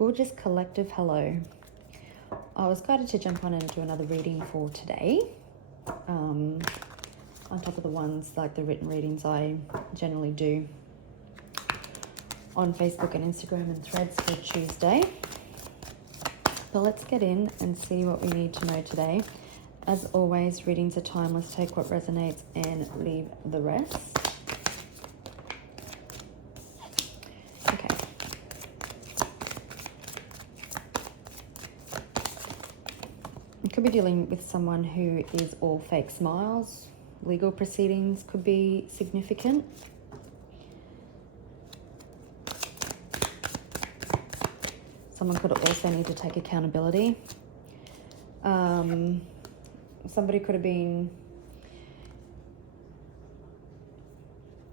Gorgeous collective, hello. I was guided to jump on and do another reading for today. On top of the ones, like the written readings I generally do on Facebook and Instagram and Threads for Tuesday. But let's get in and see what we need to know today. As always, readings are timeless. Take what resonates and leave the rest. Okay. You could be dealing with someone who is all fake smiles. Legal proceedings could be significant. Someone could also need to take accountability. Somebody could have been...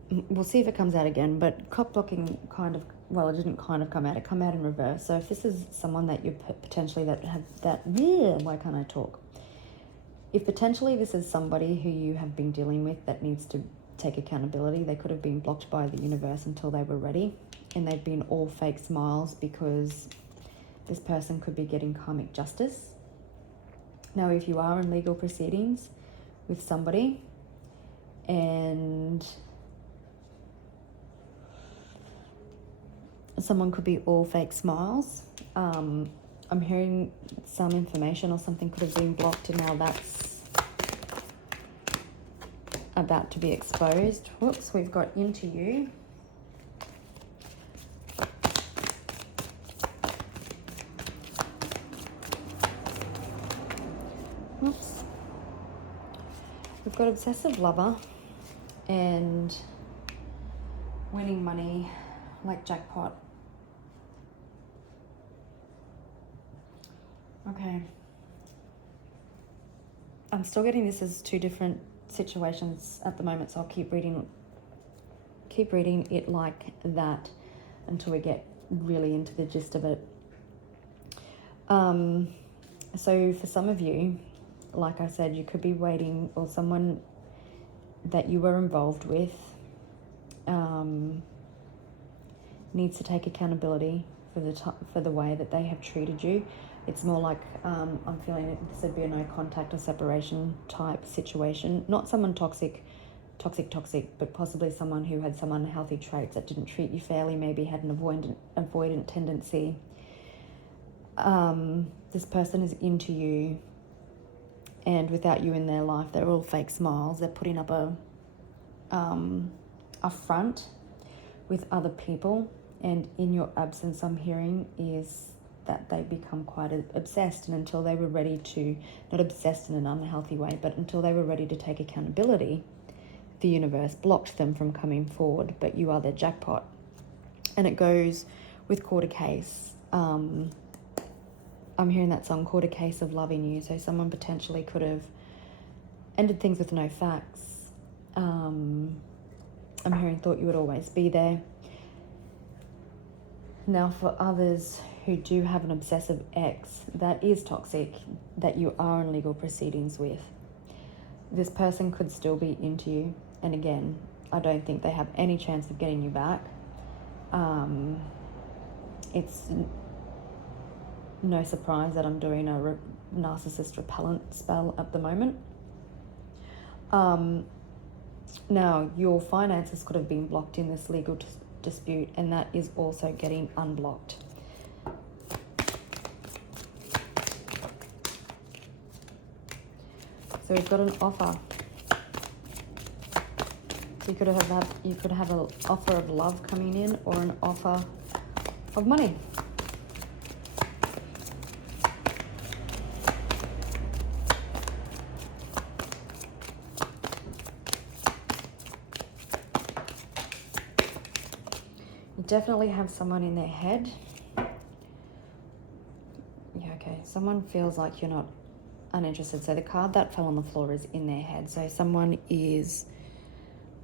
We'll see if it comes out again, but cop blocking kind of... Well, it didn't kind of come out. It come out in reverse. So if this is someone that you're potentially that have that... Why can't I talk? If potentially this is somebody who you have been dealing with that needs to take accountability, they could have been blocked by the universe until they were ready. And they've been all fake smiles because this person could be getting karmic justice. Now, if you are in legal proceedings with somebody and someone could be all fake smiles, I'm hearing some information or something could have been blocked and now that's about to be exposed. Whoops, we've got into you. Oops. We've got obsessive lover and winning money like jackpot. Okay. I'm still getting this as two different situations at the moment, so I'll keep reading it like that until we get really into the gist of it. So for some of you, like I said, you could be waiting, or someone that you were involved with needs to take accountability for the way that they have treated you. It's more like I'm feeling this would be a no contact or separation type situation. Not someone toxic, but possibly someone who had some unhealthy traits that didn't treat you fairly, maybe had an avoidant tendency. This person is into you, and without you in their life, they're all fake smiles. They're putting up a front with other people, and in your absence, I'm hearing is that they become quite obsessed, and until they were ready to, not obsessed in an unhealthy way, but until they were ready to take accountability, the universe blocked them from coming forward, but you are their jackpot. And it goes with quarter case. I'm hearing that song, Quarter Case of Loving You. So someone potentially could have ended things with no facts. I'm hearing thought you would always be there. Now for others who do have an obsessive ex that is toxic, that you are in legal proceedings with, this person could still be into you. And again, I don't think they have any chance of getting you back. It's no surprise that I'm doing a narcissist repellent spell at the moment. Now, your finances could have been blocked in this legal dispute, and that is also getting unblocked. So we've got an offer. So you could have an offer of love coming in, or an offer of money. Definitely have someone in their head. Yeah, okay. Someone feels like you're not uninterested. So the card that fell on the floor is in their head. So someone is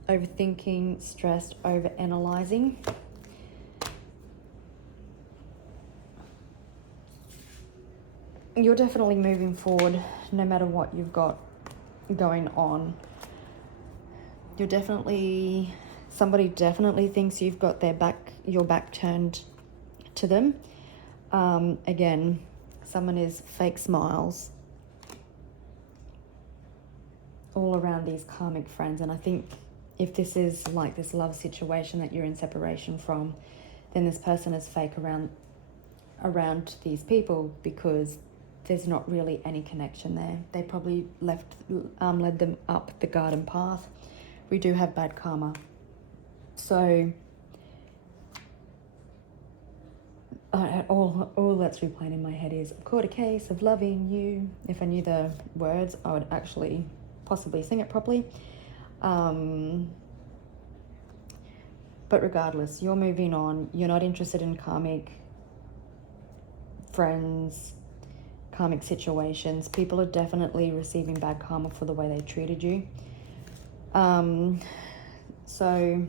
overthinking, stressed, overanalyzing. You're definitely moving forward no matter what you've got going on. You're definitely... Somebody definitely thinks you've got your back turned to them. Again, someone is fake smiles all around these karmic friends. And I think if this is like this love situation that you're in separation from, then this person is fake around these people because there's not really any connection there. They probably led them up the garden path. We do have bad karma. So all that's replaying in my head is, I've caught a case of loving you. If I knew the words, I would actually possibly sing it properly. But regardless, you're moving on. You're not interested in karmic friends, karmic situations. People are definitely receiving bad karma for the way they treated you. So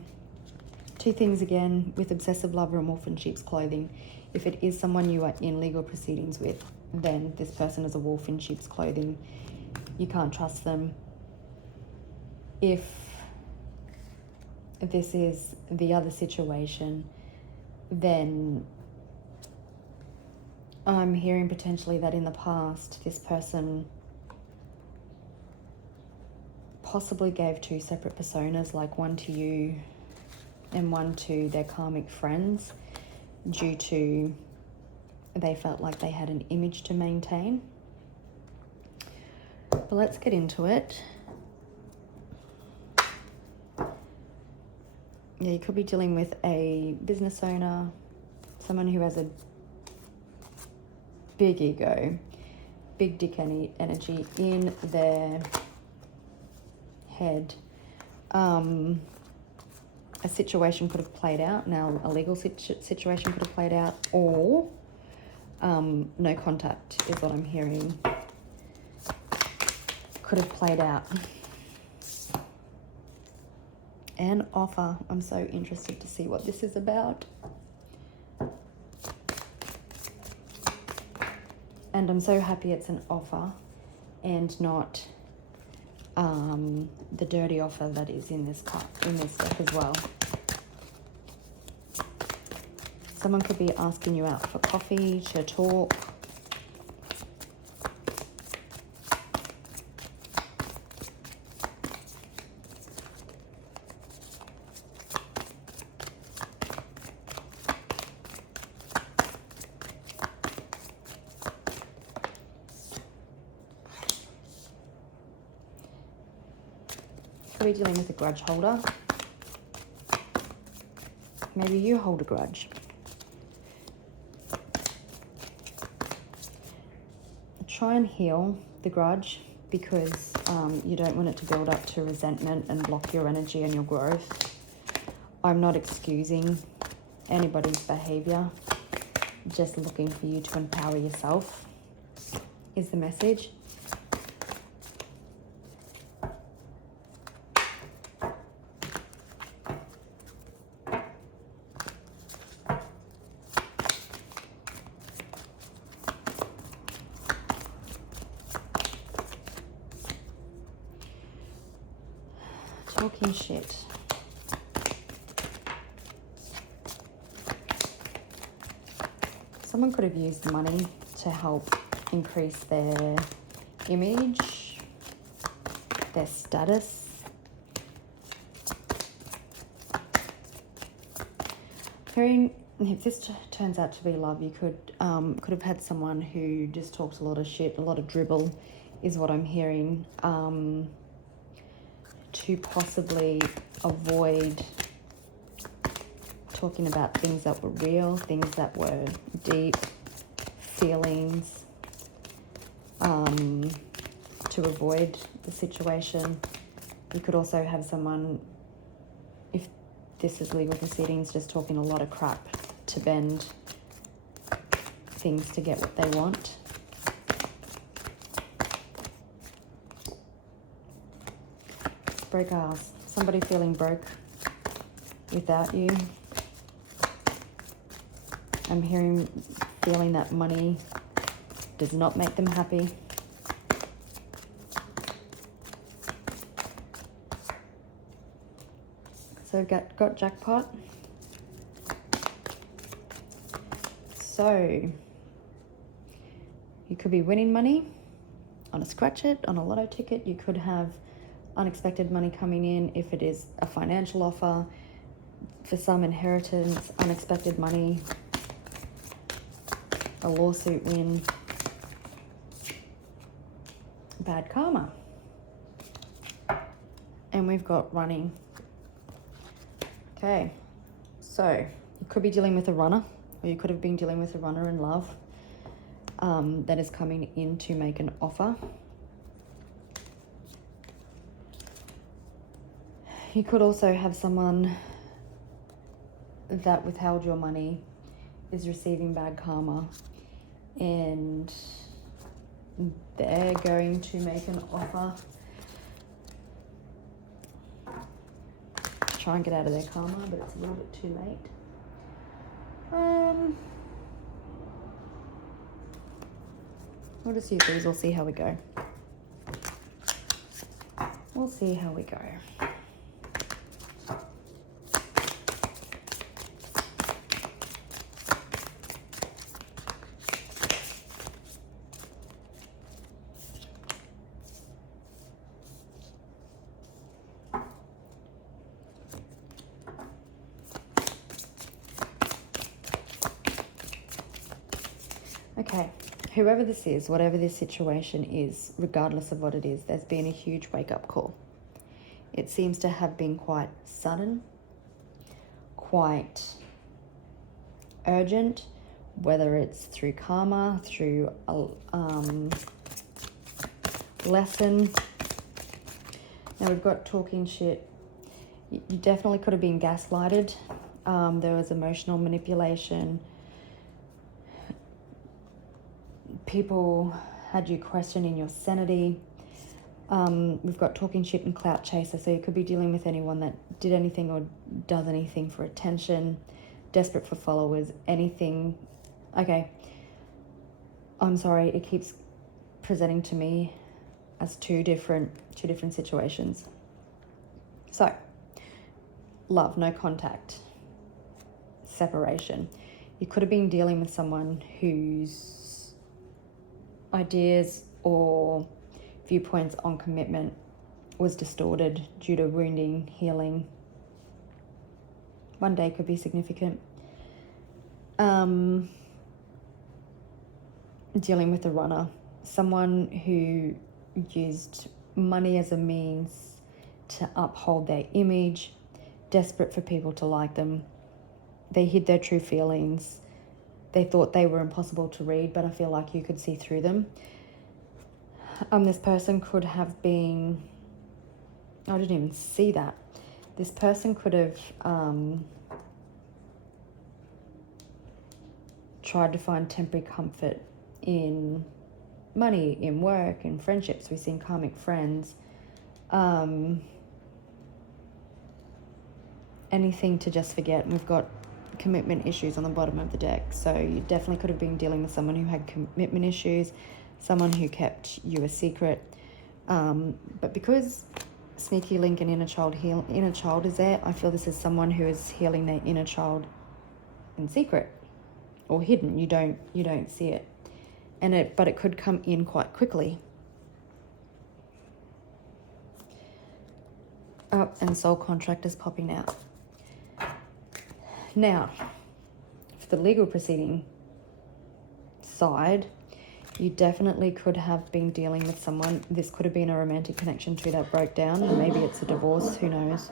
two things again with obsessive lover and wolf in sheep's clothing. If it is someone you are in legal proceedings with, then this person is a wolf in sheep's clothing. You can't trust them. If this is the other situation, then I'm hearing potentially that in the past, this person possibly gave two separate personas, like one to you and one to their karmic friends, due to they felt like they had an image to maintain. But let's get into it. Yeah, you could be dealing with a business owner, someone who has a big ego, big dick energy in their head. A situation could have played out. Now, a legal situation could have played out, or no contact is what I'm hearing. Could have played out. An offer. I'm so interested to see what this is about. And I'm so happy it's an offer and not the dirty offer that is in this deck as well. Someone could be asking you out for coffee, to talk. We're dealing with a grudge holder. Maybe you hold a grudge. Try and heal the grudge, because you don't want it to build up to resentment and block your energy and your growth. I'm not excusing anybody's behavior, just looking for you to empower yourself is the message. Talking shit. Someone could have used money to help increase their image, their status. If this turns out to be love, you could have had someone who just talks a lot of shit, a lot of dribble, is what I'm hearing. To possibly avoid talking about things that were real, things that were deep, feelings, to avoid the situation. You could also have someone, if this is legal proceedings, just talking a lot of crap to bend things to get what they want. Broke ass. Somebody feeling broke without you. I'm feeling that money does not make them happy. So got jackpot. So You could be winning money on a scratch it, on a lotto ticket. You could have unexpected money coming in if it is a financial offer. For some, inheritance, unexpected money, a lawsuit win, bad karma. And we've got running. Okay, so you could be dealing with a runner, or you could have been dealing with a runner in love that is coming in to make an offer. You could also have someone that withheld your money, is receiving bad karma, and they're going to make an offer. Try and get out of their karma, but it's a little bit too late. We'll just use these. We'll see how we go. We'll see how we go. Okay, whoever this is, whatever this situation is, regardless of what it is, there's been a huge wake-up call. It seems to have been quite sudden, quite urgent, whether it's through karma, through a lesson. Now we've got talking shit. You definitely could have been gaslighted. There was emotional manipulation. People had you questioning your sanity. We've got talking shit and clout chaser, so you could be dealing with anyone that did anything or does anything for attention, desperate for followers, anything. Okay, I'm sorry, it keeps presenting to me as two different situations. So, love, no contact, separation. You could have been dealing with someone whose ideas or viewpoints on commitment was distorted due to wounding, healing. One day could be significant. Dealing with a runner, someone who used money as a means to uphold their image, desperate for people to like them. They hid their true feelings. They thought they were impossible to read, but I feel like you could see through them. This person could have been... I didn't even see that. This person could have tried to find temporary comfort in money, in work, in friendships. We've seen karmic friends. Anything to just forget. And we've got commitment issues on the bottom of the deck. So you definitely could have been dealing with someone who had commitment issues, someone who kept you a secret. But because sneaky link and inner child is there, I feel this is someone who is healing their inner child in secret or hidden. You don't see it. But it could come in quite quickly. And soul contract is popping out. Now, for the legal proceeding side, you definitely could have been dealing with someone. This could have been a romantic connection too that broke down, or maybe it's a divorce, who knows.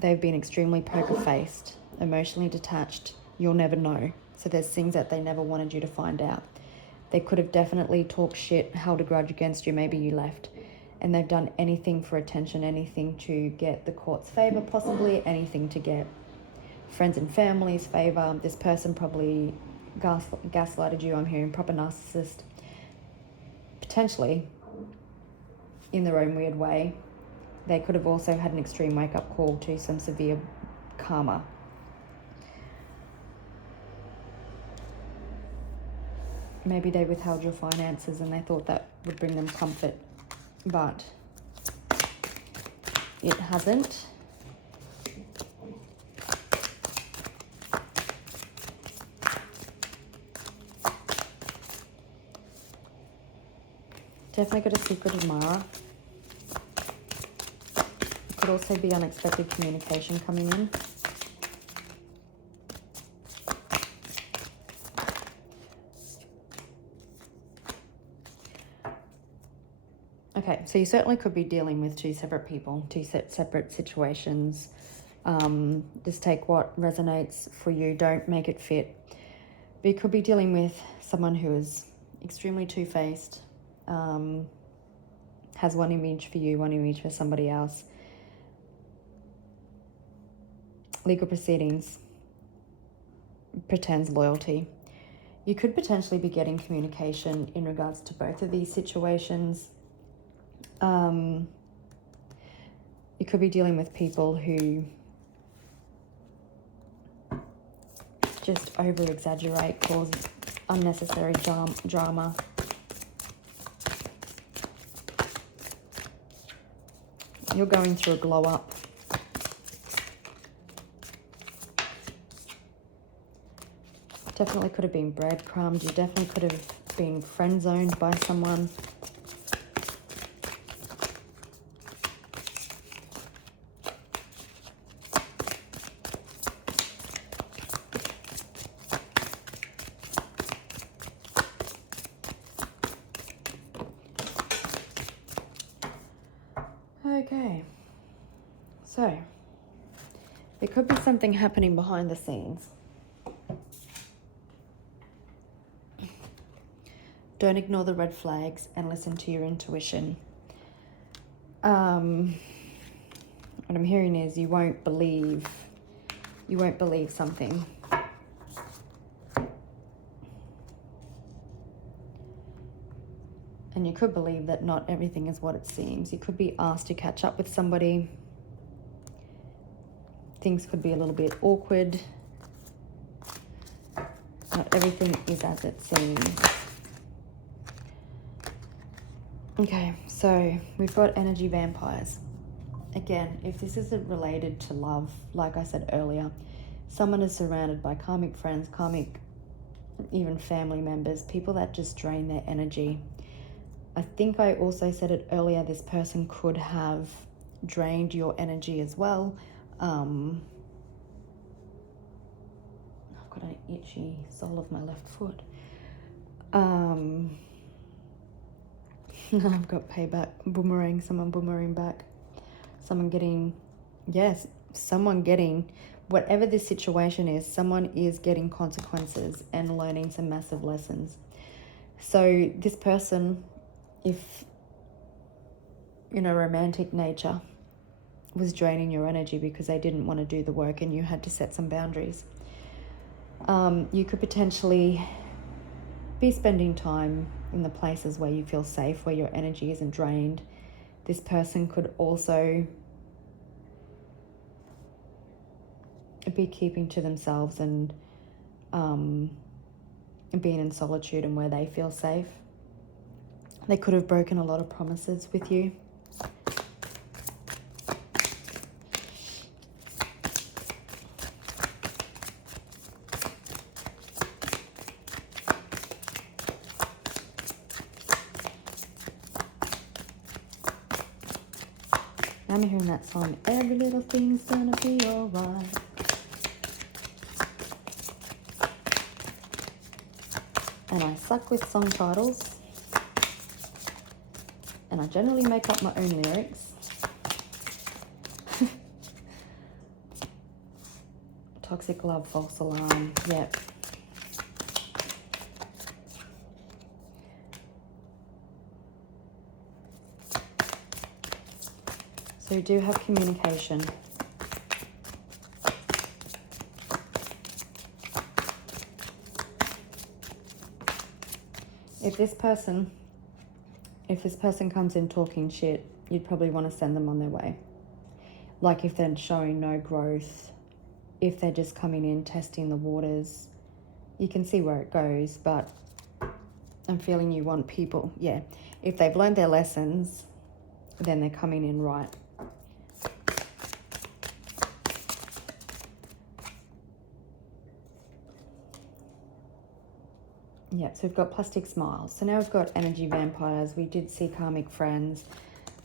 They've been extremely poker-faced, emotionally detached. You'll never know. So there's things that they never wanted you to find out. They could have definitely talked shit, held a grudge against you, maybe you left. And they've done anything for attention, anything to get the court's favor, possibly anything to get friends and family's favor. This person probably gaslighted you. I'm hearing proper narcissist, potentially in their own weird way. They could have also had an extreme wake-up call to some severe karma. Maybe they withheld your finances and they thought that would bring them comfort, but it hasn't. Definitely got a secret admirer. Could also be unexpected communication coming in. Okay, so you certainly could be dealing with two separate people, two separate situations. Just take what resonates for you. Don't make it fit. But you could be dealing with someone who is extremely two-faced, has one image for you, one image for somebody else. Legal proceedings, pretends loyalty. You could potentially be getting communication in regards to both of these situations. You could be dealing with people who just over-exaggerate, cause unnecessary drama. You're going through a glow-up. Definitely could have been breadcrumbed. You definitely could have been friend-zoned by someone. Okay, so there could be something happening behind the scenes. Don't ignore the red flags and listen to your intuition. What I'm hearing is you won't believe something. And you could believe that not everything is what it seems. You could be asked to catch up with somebody. Things could be a little bit awkward. Not everything is as it seems. Okay, so we've got energy vampires. Again, if this isn't related to love, like I said earlier, someone is surrounded by karmic friends, even family members, people that just drain their energy. I think I also said it earlier, this person could have drained your energy as well. I've got an itchy sole of my left foot. I've got payback, someone boomerang back. Someone getting, whatever this situation is, someone is getting consequences and learning some massive lessons. So this person, if romantic nature, was draining your energy because they didn't want to do the work and you had to set some boundaries. You could potentially be spending time in the places where you feel safe, where your energy isn't drained. This person could also be keeping to themselves and being in solitude and where they feel safe. They could have broken a lot of promises with you. I'm hearing that song, every little thing's gonna be alright. And I suck with song titles. And I generally make up my own lyrics. Toxic love, false alarm, yep. So you do have communication. If this person comes in talking shit, you'd probably want to send them on their way. Like if they're showing no growth, if they're just coming in, testing the waters, you can see where it goes, but I'm feeling you want people, if they've learned their lessons, then they're coming in right. Yeah, so we've got plastic smiles. So now we've got energy vampires. We did see karmic friends.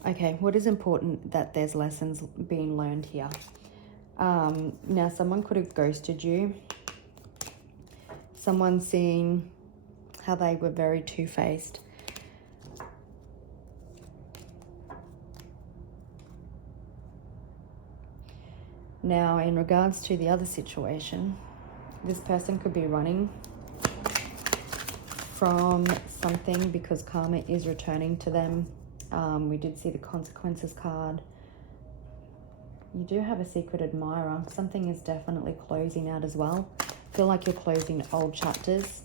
Okay, what is important that there's lessons being learned here. Now, someone could have ghosted you. Someone seeing how they were very two-faced. Now, in regards to the other situation, this person could be running from something because karma is returning to them. We did see the consequences card. You do have a secret admirer. Something is definitely closing out as well. I feel like you're closing old chapters.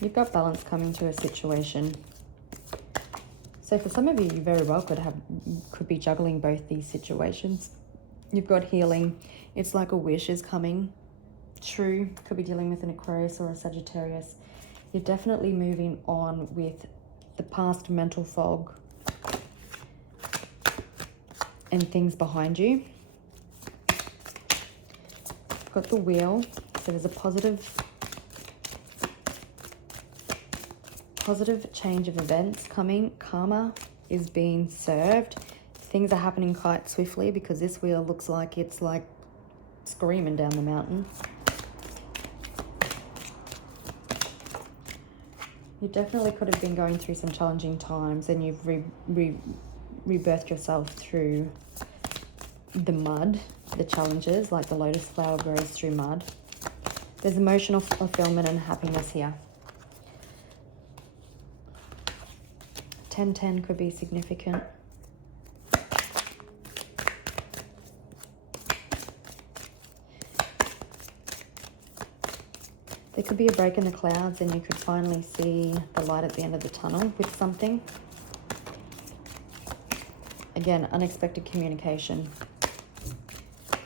You've got balance coming to a situation. So for some of you, you very well could be juggling both these situations. You've got healing. It's like a wish is coming true. Could be dealing with an Aquarius or a Sagittarius. You're definitely moving on with the past mental fog and things behind you. Got the wheel. So there's a positive change of events coming. Karma is being served. Things are happening quite swiftly because this wheel looks like it's like screaming down the mountain. You definitely could have been going through some challenging times, and you've rebirthed yourself through the mud, the challenges, like the lotus flower grows through mud. There's emotional fulfillment and happiness here. 10-10 could be significant. There could be a break in the clouds and you could finally see the light at the end of the tunnel with something. Again, unexpected communication.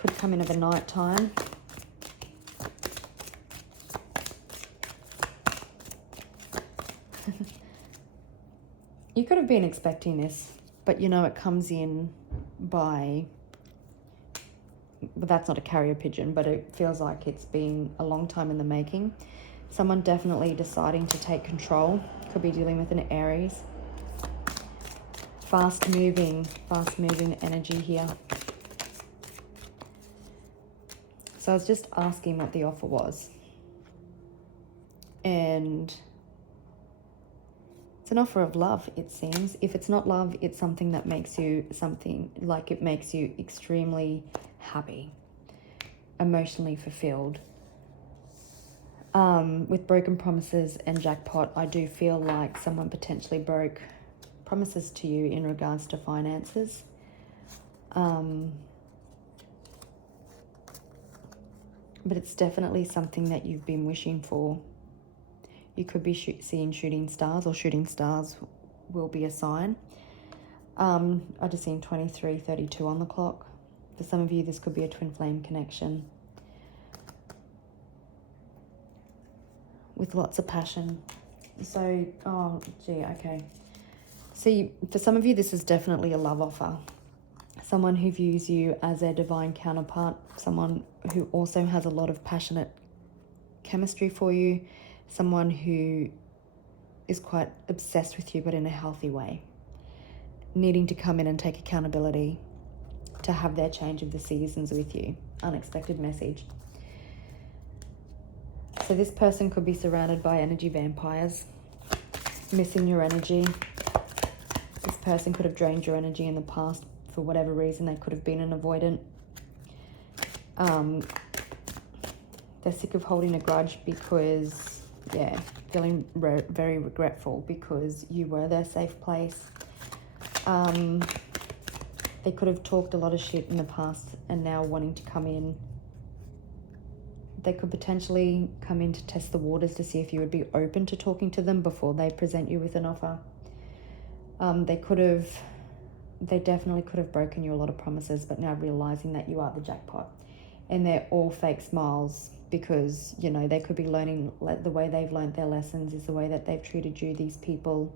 Could come in at the night time. You could have been expecting this, but you know it comes in by, but that's not a carrier pigeon, but it feels like it's been a long time in the making. Someone definitely deciding to take control. Could be dealing with an Aries. Fast moving energy here. So I was just asking what the offer was. And it's an offer of love, it seems. If it's not love, it's something that makes you it makes you extremely happy, emotionally fulfilled. With broken promises and jackpot, I do feel like someone potentially broke promises to you in regards to finances. But it's definitely something that you've been wishing for. You could be seeing shooting stars, or shooting stars will be a sign. I just seen 23:32 on the clock. For some of you, this could be a twin flame connection with lots of passion. So, oh, gee, okay. So for some of you, this is definitely a love offer. Someone who views you as their divine counterpart, someone who also has a lot of passionate chemistry for you, someone who is quite obsessed with you, but in a healthy way, needing to come in and take accountability, to have their change of the seasons with you. Unexpected message. So this person could be surrounded by energy vampires, missing your energy. This person could have drained your energy in the past for whatever reason. They could have been an avoidant. They're sick of holding a grudge because, yeah, feeling very regretful because you were their safe place. They could have talked a lot of shit in the past and now wanting to come in. They could potentially come in to test the waters to see if you would be open to talking to them before they present you with an offer. They definitely could have broken you a lot of promises, but now realizing that you are the jackpot. And they're all fake smiles because, you know, they could be learning, like, the way they've learned their lessons is the way that they've treated you. These people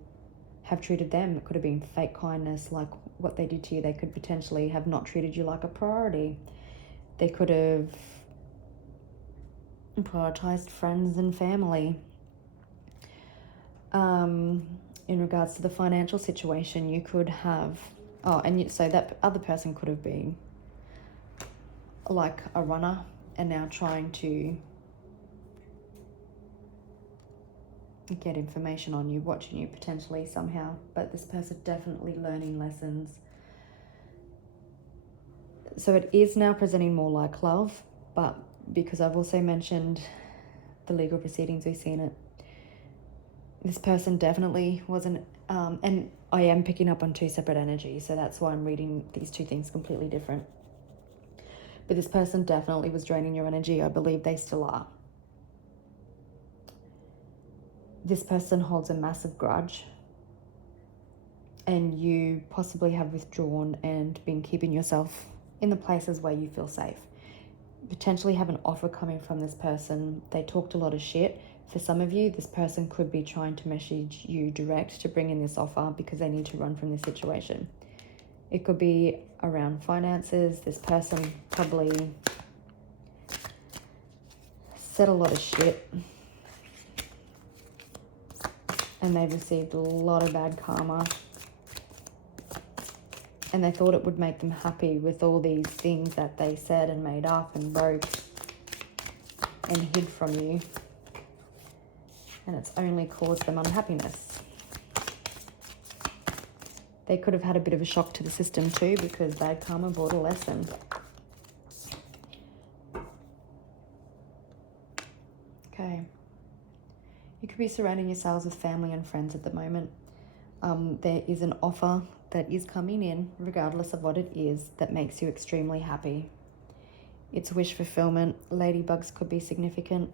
have treated them. It could have been fake kindness, like what they did to you. They could potentially have not treated you like a priority. They could have prioritized friends and family. In regards to the financial situation, you could have, so that other person could have been like a runner and now trying to get information on you, watching you potentially somehow, but this person definitely learning lessons. So it is now presenting more like love, but because I've also mentioned the legal proceedings, we've seen it. This person definitely wasn't, and I am picking up on two separate energies, so that's why I'm reading these two things completely different. But this person definitely was draining your energy. I believe they still are. This person holds a massive grudge, and you possibly have withdrawn and been keeping yourself in the places where you feel safe. Potentially have an offer coming from this person. They talked a lot of shit. For some of you, this person could be trying to message you direct to bring in this offer because they need to run from this situation. It could be around finances. This person probably said a lot of shit and they received a lot of bad karma. And they thought it would make them happy with all these things that they said and made up and broke and hid from you. And it's only caused them unhappiness. They could have had a bit of a shock to the system too, because bad karma brought a lesson. Okay. You could be surrounding yourselves with family and friends at the moment. There is an offer that is coming in, regardless of what it is, that makes you extremely happy. It's wish fulfillment. Ladybugs could be significant.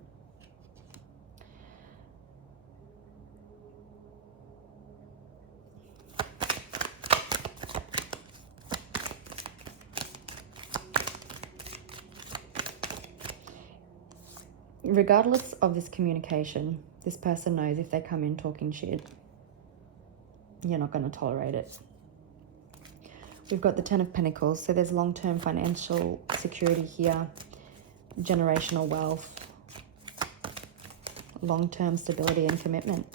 Regardless of this communication, this person knows if they come in talking shit, you're not going to tolerate it. We've got the Ten of Pentacles, so there's long-term financial security here, generational wealth, long-term stability and commitment.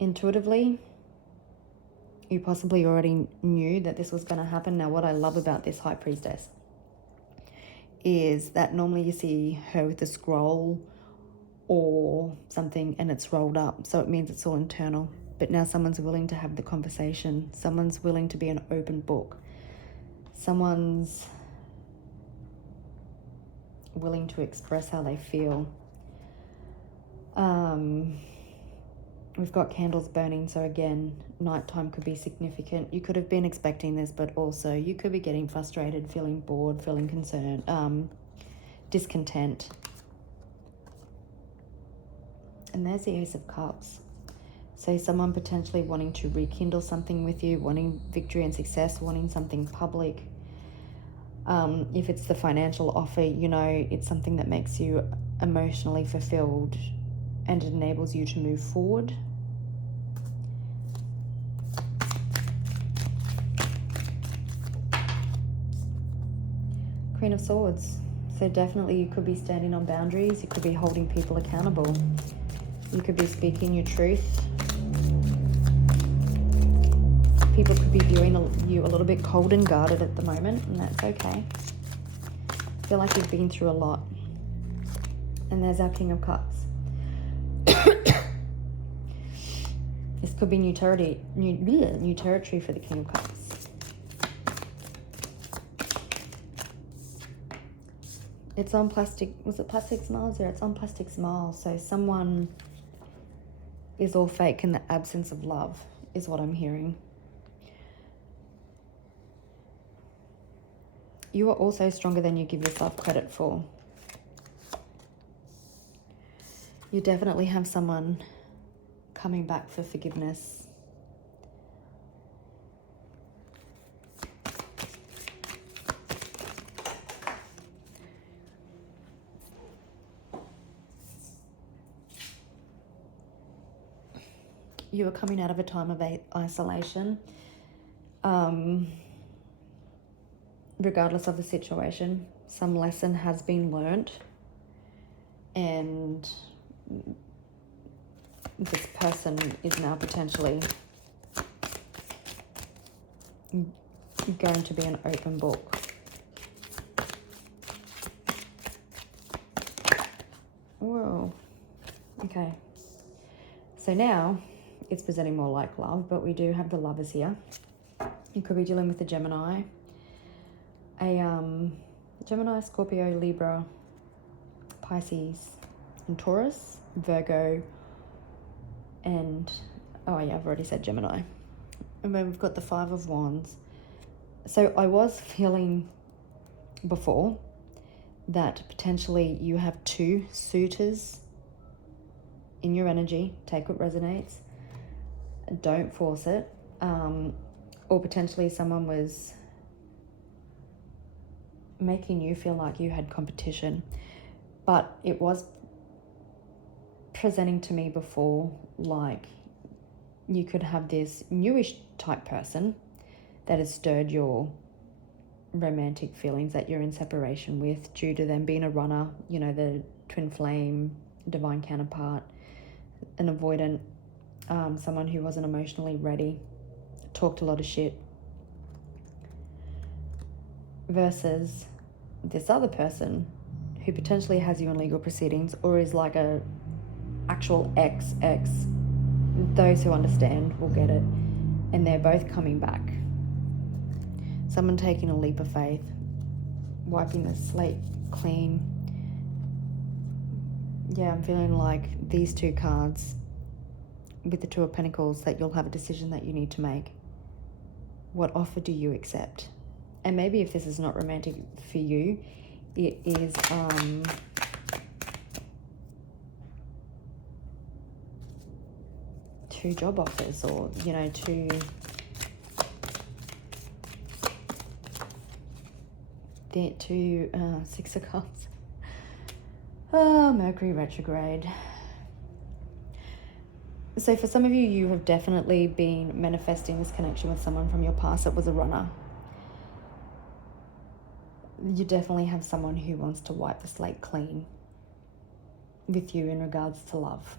Intuitively, you possibly already knew that this was going to happen. Now, what I love about this High Priestess is that normally you see her with a scroll or something and it's rolled up, so it means it's all internal. But now someone's willing to have the conversation. Someone's willing to be an open book. Someone's willing to express how they feel. We've got candles burning, so again, nighttime could be significant. You could have been expecting this, but also you could be getting frustrated, feeling bored, feeling concerned, discontent. And there's the Ace of Cups. So someone potentially wanting to rekindle something with you, wanting victory and success, wanting something public. If it's the financial offer, you know, it's something that makes you emotionally fulfilled and it enables you to move forward. Queen of Swords. So definitely you could be standing on boundaries. You could be holding people accountable. You could be speaking your truth. People could be viewing you a little bit cold and guarded at the moment, and that's okay. I feel like you've been through a lot. And there's our King of Cups. This could be new territory for the King of Cups. It's on plastic, was it plastic smiles? Yeah, it's on plastic smiles. So someone is all fake in the absence of love, is what I'm hearing. You are also stronger than you give yourself credit for. You definitely have someone coming back for forgiveness. You are coming out of a time of isolation. Regardless of the situation, some lesson has been learned, and this person is now potentially going to be an open book. Whoa. Okay. So now it's presenting more like love, but we do have the Lovers here. You could be dealing with a Gemini, Gemini, Scorpio, Libra, Pisces, and Taurus, Virgo, and oh yeah, I've already said Gemini. And then we've got the Five of Wands. So I was feeling before that potentially you have two suitors in your energy. Take what resonates. Don't force it. Or potentially someone was making you feel like you had competition. But it was presenting to me before like you could have this newish type person that has stirred your romantic feelings that you're in separation with due to them being a runner, you know, the twin flame, divine counterpart, an avoidant, someone who wasn't emotionally ready, talked a lot of shit, versus this other person who potentially has you in legal proceedings or is like a actual ex. Those who understand will get it, and they're both coming back. Someone taking a leap of faith, wiping the slate clean. Yeah, I'm feeling like these two cards with the Two of Pentacles, that you'll have a decision that you need to make. What offer do you accept? And maybe if this is not romantic for you, it is two job offers, or, you know, two Six of Cups. Oh, Mercury retrograde. So for some of you, you have definitely been manifesting this connection with someone from your past that was a runner. You definitely have someone who wants to wipe the slate clean with you in regards to love.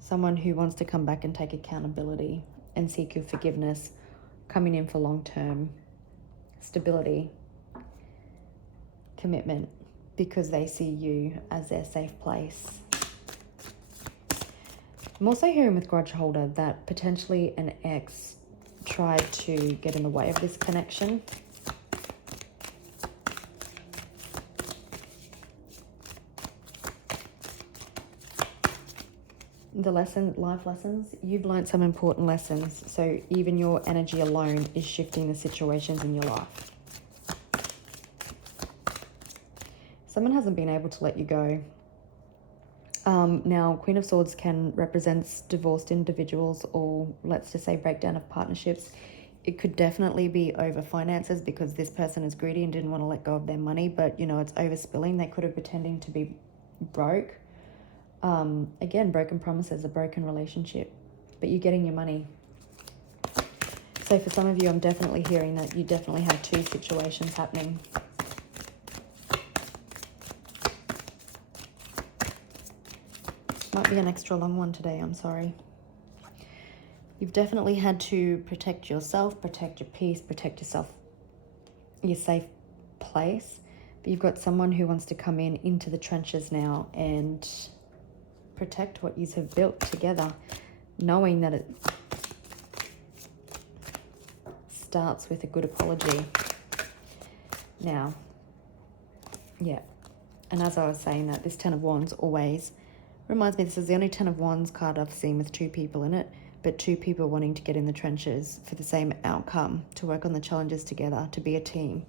Someone who wants to come back and take accountability and seek your forgiveness, coming in for long-term stability, commitment, because they see you as their safe place. I'm also hearing with grudge holder that potentially an ex tried to get in the way of this connection. The life lessons, you've learned some important lessons. So even your energy alone is shifting the situations in your life. Someone hasn't been able to let you go. Now, Queen of Swords can represent divorced individuals, or let's just say breakdown of partnerships. It could definitely be over finances because this person is greedy and didn't want to let go of their money, but, you know, it's overspilling. They could have pretending to be broke. Again, broken promises, a broken relationship, but you're getting your money. So for some of you, I'm definitely hearing that you definitely have two situations happening. Might be an extra long one today, I'm sorry. You've definitely had to protect yourself, protect your peace, protect yourself, your safe place. But you've got someone who wants to come into the trenches now and protect what you have built together, knowing that it starts with a good apology. Now, yeah, and as I was saying that, this Ten of Wands always reminds me, this is the only Ten of Wands card I've seen with two people in it, but two people wanting to get in the trenches for the same outcome, to work on the challenges together, to be a team.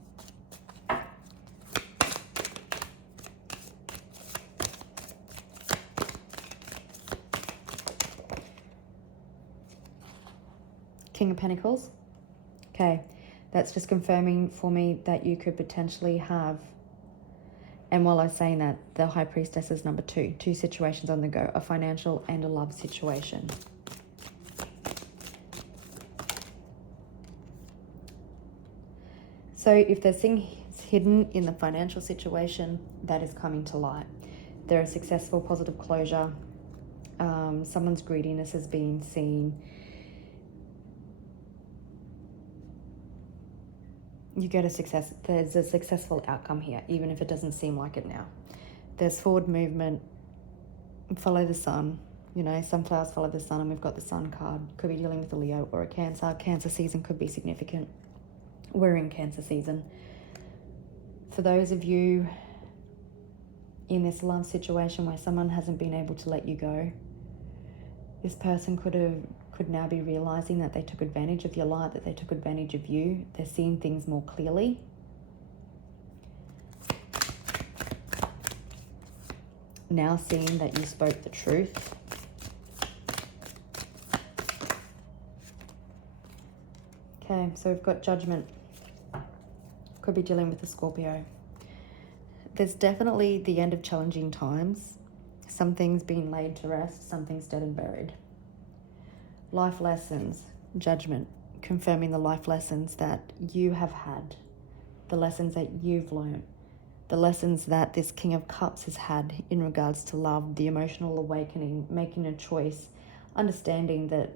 King of Pentacles. Okay, that's just confirming for me that you could potentially have And while I was saying that, the High Priestess is number 2. 2 situations on the go, a financial and a love situation. So if there's things hidden in the financial situation, that is coming to light. There is successful, positive closure. Someone's greediness is being seen. You get a success. There's a successful outcome here, even if it doesn't seem like it now. There's forward movement. Follow the sun. You know, some flowers follow the sun, and we've got the sun card. Could be dealing with a Leo or a Cancer. Cancer season could be significant. We're in Cancer season. For those of you in this love situation where someone hasn't been able to let you go, this person could now be realizing that they took advantage of your light, that they took advantage of you. They're seeing things more clearly. Now seeing that you spoke the truth. Okay, so we've got Judgment. Could be dealing with a Scorpio. There's definitely the end of challenging times. Something's being laid to rest, something's dead and buried. Life lessons, Judgment, confirming the life lessons that you have had, the lessons that you've learned, the lessons that this King of Cups has had in regards to love, the emotional awakening, making a choice, understanding that,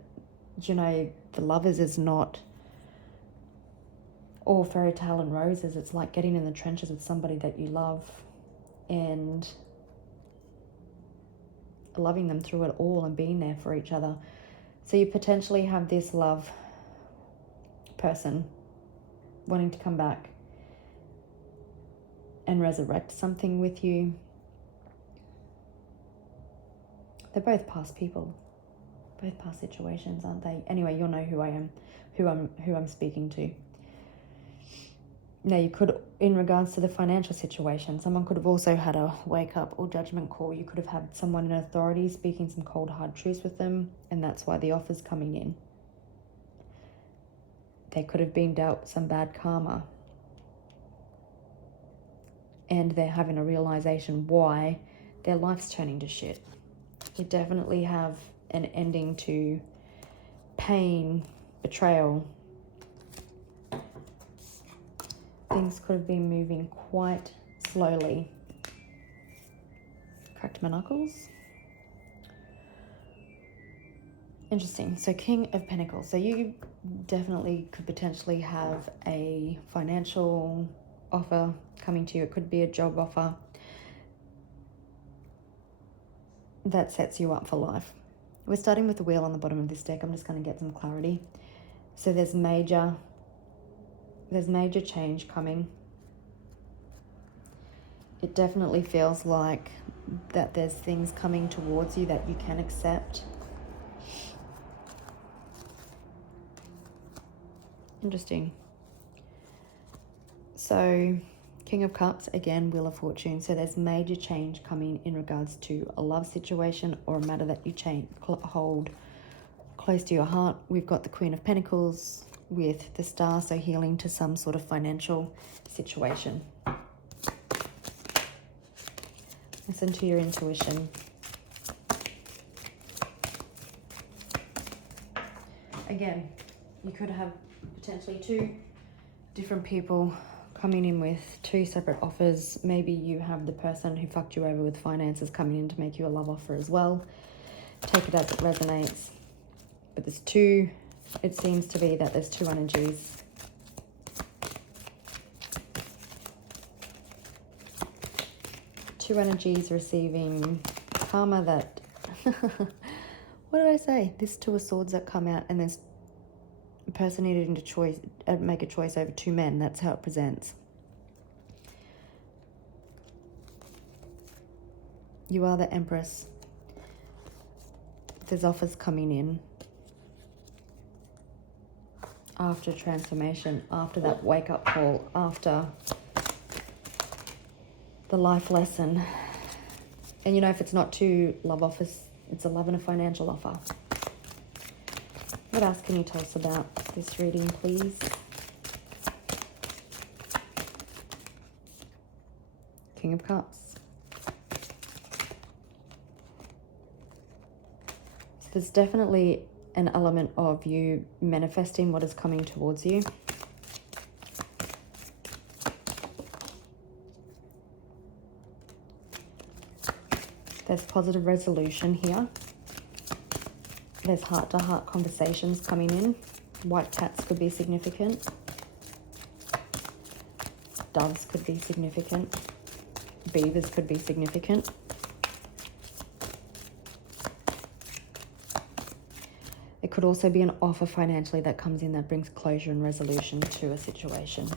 you know, the lovers is not all fairy tale and roses. It's like getting in the trenches with somebody that you love and loving them through it all and being there for each other. So you potentially have this love person wanting to come back and resurrect something with you. They're both past people, both past situations, aren't they? Anyway, you'll know who I am, who I'm speaking to. Now, you could, in regards to the financial situation, someone could have also had a wake-up or judgment call. You could have had someone in authority speaking some cold, hard truths with them, and that's why the offer's coming in. They could have been dealt some bad karma, and they're having a realization why their life's turning to shit. You definitely have an ending to pain, betrayal. Things could have been moving quite slowly. Cracked my knuckles. Interesting. So King of Pentacles. So you definitely could potentially have a financial offer coming to you. It could be a job offer that sets you up for life. We're starting with the wheel on the bottom of this deck. I'm just going to get some clarity. So there's major change coming. It definitely feels like that there's things coming towards you that you can accept. Interesting. So King of Cups, again, Wheel of Fortune. So there's major change coming in regards to a love situation or a matter that you hold close to your heart. We've got the Queen of Pentacles with the Star, so healing to some sort of financial situation. Listen to your intuition. Again, you could have potentially 2 different people coming in with 2 separate offers. Maybe you have the person who fucked you over with finances coming in to make you a love offer as well. Take it as it resonates. But there's 2, it seems to be that there's 2 energies. Two energies receiving karma that, what did I say? This 2 of Swords that come out, and there's a person needing to make a choice over 2 men. That's how it presents. You are the Empress. There's offers coming in. After transformation, after that wake-up call, after the life lesson. And you know, if it's not 2 love offers, it's a love and a financial offer. What else can you tell us about this reading, please? King of Cups. So there's definitely an element of you manifesting what is coming towards you. There's positive resolution here. There's heart-to-heart conversations coming in. White cats could be significant. Doves could be significant. Beavers could be significant. It could also be an offer financially that comes in that brings closure and resolution to a situation.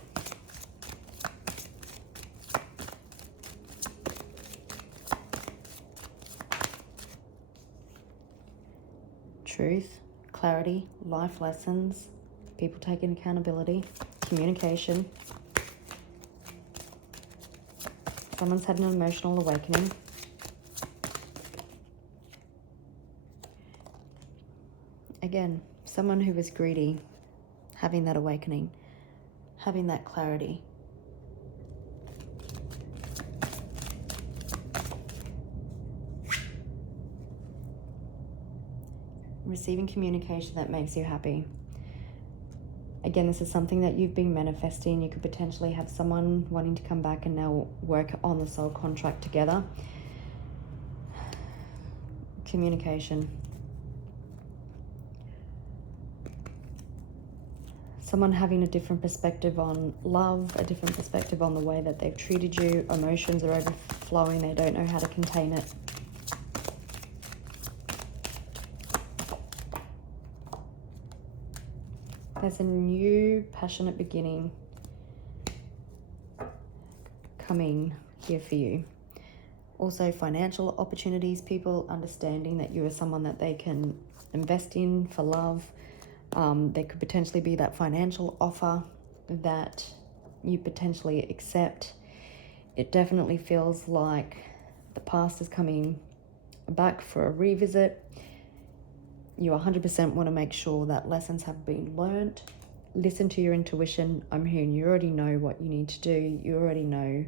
Truth, clarity, life lessons, people taking accountability, communication. Someone's had an emotional awakening. Again, someone who was greedy, having that awakening, having that clarity. Receiving communication that makes you happy. Again, this is something that you've been manifesting. You could potentially have someone wanting to come back and now work on the soul contract together. Communication. Someone having a different perspective on love, a different perspective on the way that they've treated you. Emotions are overflowing. They don't know how to contain it. There's a new passionate beginning coming here for you. Also financial opportunities, people understanding that you are someone that they can invest in for love. There could potentially be that financial offer that you potentially accept. It definitely feels like the past is coming back for a revisit. You 100% want to make sure that lessons have been learned. Listen to your intuition. I'm hearing you already know what you need to do. You already know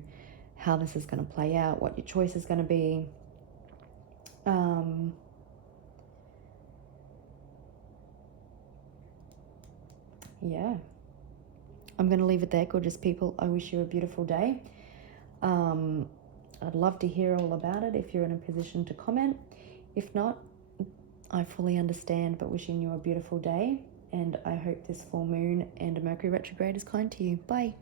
how this is going to play out, what your choice is going to be. Yeah. I'm going to leave it there, gorgeous people. I wish you a beautiful day. I'd love to hear all about it if you're in a position to comment. If not, I fully understand, but wishing you a beautiful day, and I hope this full moon and a Mercury retrograde is kind to you. Bye.